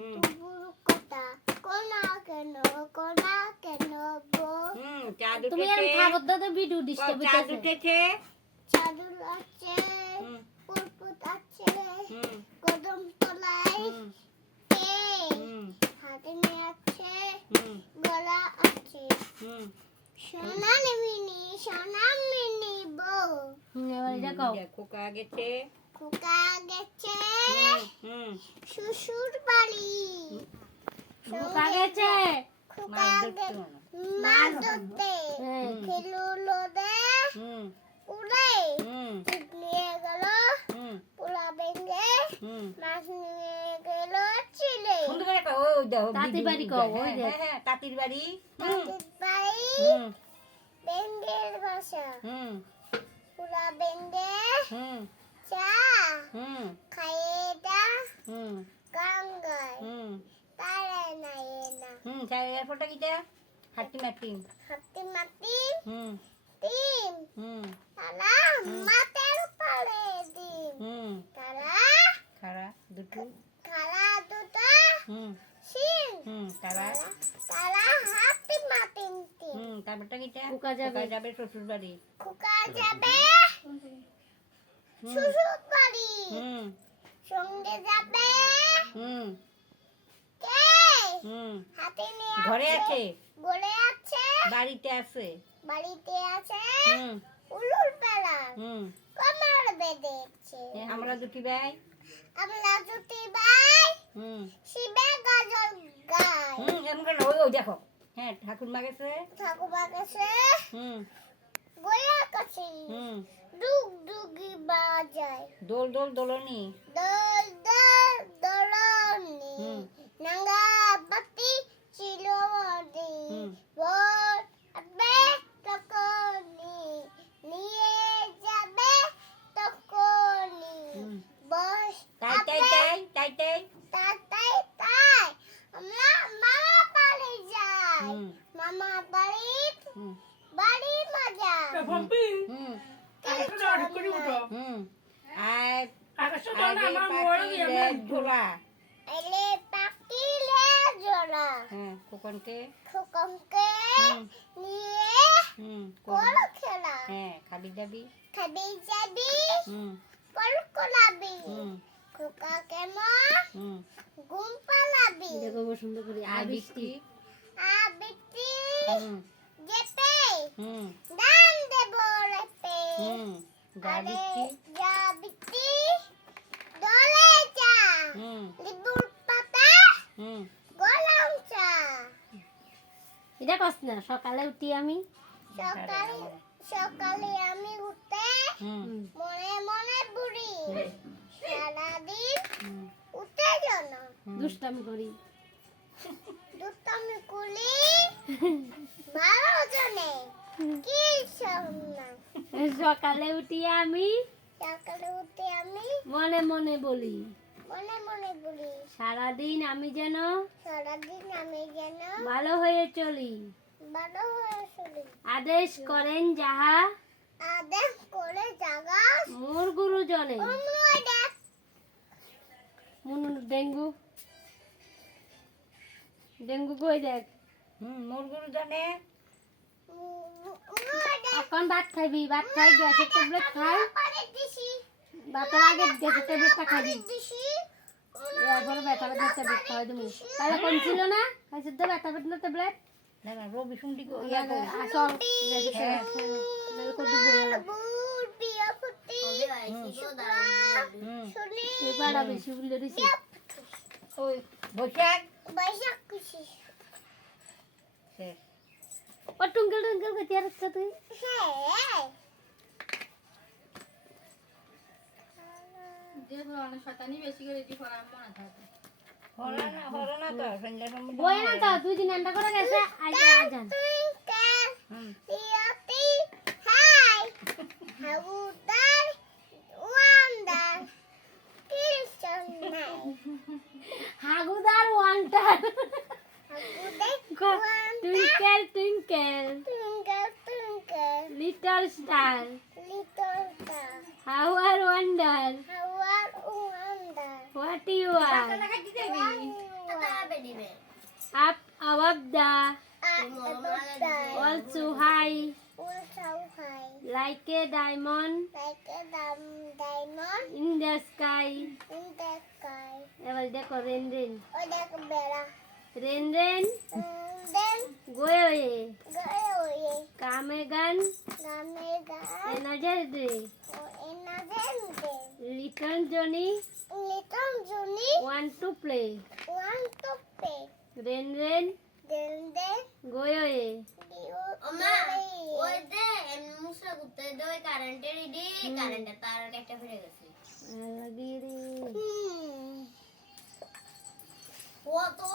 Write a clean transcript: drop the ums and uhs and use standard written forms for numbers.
তুবুর কথা কোনা কেন গো চাঁদ তুমি আর উঠেছে খাবার দাও তো ভিডিও ডিস্টার্ব চাঁদ হইতাছে উঠেছে চাদর আছে পুরপুত আছে কদম তলায় কে হাতে নিয়ে আছে গলা আছে সোনালি মিনি বউ এবার এটা কও খোকা গেছে খোকা গেছে শ্বশুর বাড়ি খোকা গেছে খোকা মাছ ধরতে মাছ ধরতে হ্যাঁ। খেলুলো দে উড়ে নিয়ে গেল পোলা বেঙ্গে মাছ নিয়ে গেল চিলে সুন্দর করে কও ও দেখো তাঁতির বাড়ি কও, ওই দেখ। হ্যাঁ তাঁতির বাড়ি তাদের বাড়ি বেঙ্গের বাসা পোলা বেঙ্গে চা খাইয়ে দা গান গায় তারা নাই না এয়ারপোর্টটা কিটা হাঁটি মাটি হাতি মাটি ডিম তারা মাথার উপরে ডিম তারা খাড়া দুটো খালা দুটো সিং তারা তারা হাতি মাটি তারপরটা কিটা খোকা যাবে। যাবে শ্বশুর বাড়ি খোকা যাবে শ্বশুর বাড়ি সঙ্গে যাবে কে হাতি নিয়ে ঘরে আছে ঘরে আছে বাড়িতে আছে বাড়িতে আছে উলুর পালা কমার বেঁধেছে আমরা দুটি ভাই আমরা দুটি ভাই শিবে গজল গায় এমন করে ওই ওই দেখো হ্যাঁ ঠাকুর মা গেছে ঠাকুমা কাছে হুম গোয়া কাছে ডুগ ডুগি বাজায় দোল দোল দোলনি দল দল দলনি নাঙ্গা বাতি চিলনি বল আবে তকনি নিয়ে যাবে তকনি বস তাই তাই তাই তাই তাই তাই তাই আমরা মামা বাড়ি যাই মামা বাড়ি বাড়ি মজা আর ঝোলা এলে পাকিলে জোড়া হ্যাঁ খোকনকে খোকনকে নিয়ে বল খেলা হ্যাঁ খালি যাবি খাবি যাবি বল কোলাবি খোকা কেমন ঘুম পালাবি দেখো সুন্দর করে আর বৃষ্টি আবিতি যেতে দান দেব রেপে আরে যাবিতি দলে চা লিবুর পাতা গরম চা এটা কস না সকালে উঠি আমি সকালে সকালে আমি উঠে মনে মনে বুড়ি সারাদিন উত্তেজনা দুষ্টামি করি দুটামি কুলি 12 জনে কি শোনা সকালে উঠি আমি সকালে উঠে আমি মনে মনে বলি মনে মনে বুড়ি সারাদিন আমি যেন সারাদিন আমি যেন ভালো হয়ে চলি ভালো হয়ে চলি আদেশ করেন যাহা আদেশ করে জাগা মোর গুরুজনে অময় দেখ মুন ডেঙ্গু ডেঙ্গু কই দেখ মোর গুরু জানে এখন ভাত খাইবি ভাত খাই গ্যাসের ট্যাবলেট খাই পারে দিছি ভাতের আগে গ্যাসের ট্যাবলেটটা খাইবি দিছি এরপর ব্যথা ব্যথা ট্যাবলেট খাওয়াই তুমি তাহলে কোন ছিল না খাইছিস তো ব্যথা ব্যথা ট্যাবলেট না না রবি শুনটি ইয়া কর আসল গ্যাসের ট্যাবলেট কত বইলা বুর পিয়া ফুটি শুনি এই পাড়া বেশি বলে দিছি ওই বৈশাখ বৈশাখ খুশি শেষ ও টুঙ্গল টুঙ্গল কে তিয়ার রাখছ তুই হ্যাঁ দেখো অনেক শতানি বেশি করে দি পড়া মনে থাকে হরনা তো সন্ধ্যা সময় বই না তো দুই দিন আন্ডা করে গেছে আইতে আজান twinkle little hi hawudar wonder Christian how I wonder wonder hawudar twinkle twinkle twinkle twinkle little star little star how are wonder how are wonder what you are what you a diamond like a diamond in the sky. in the sky. এবার দেখো rain rain Oh, like a bella. Rain rain Then go away. go away. Come again Gamega. another day. Another day. Little Johnny Little Johnny want to play. want to play. Rain rain Then they go away. ওমা ওই যে মুসরা করতে দে ওই কারেন্টের ED কারেন্টের তার একটা ফিরে গেছে Alagiri. Hmm. ও তো